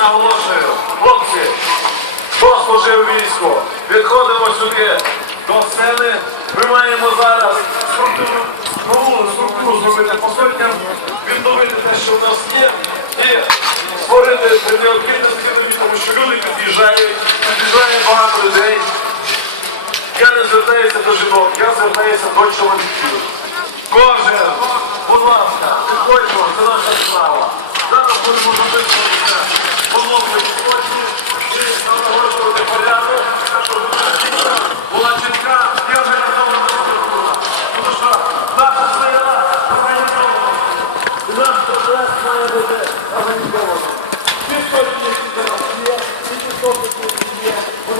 наголошую, хлопці, хто служив війську, відходимо сюди до сцени. Ми маємо зараз структуру, нову структуру зробити по сотням, відновити те, що в нас є, і створити при необхідності, нові, тому що люди під'їжджають, під'їжджає багато людей. Я не звертаюся до жінок, я звертаюся до чоловіків. Кожен, будь ласка, підходьмо, це наша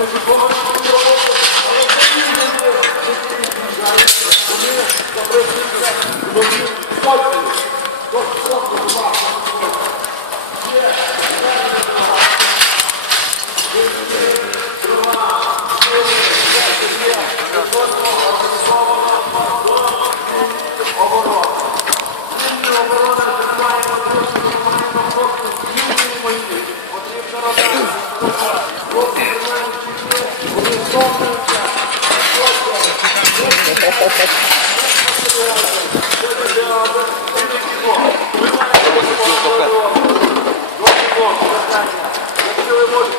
Потрібно робити. виходить. Якщо ви можете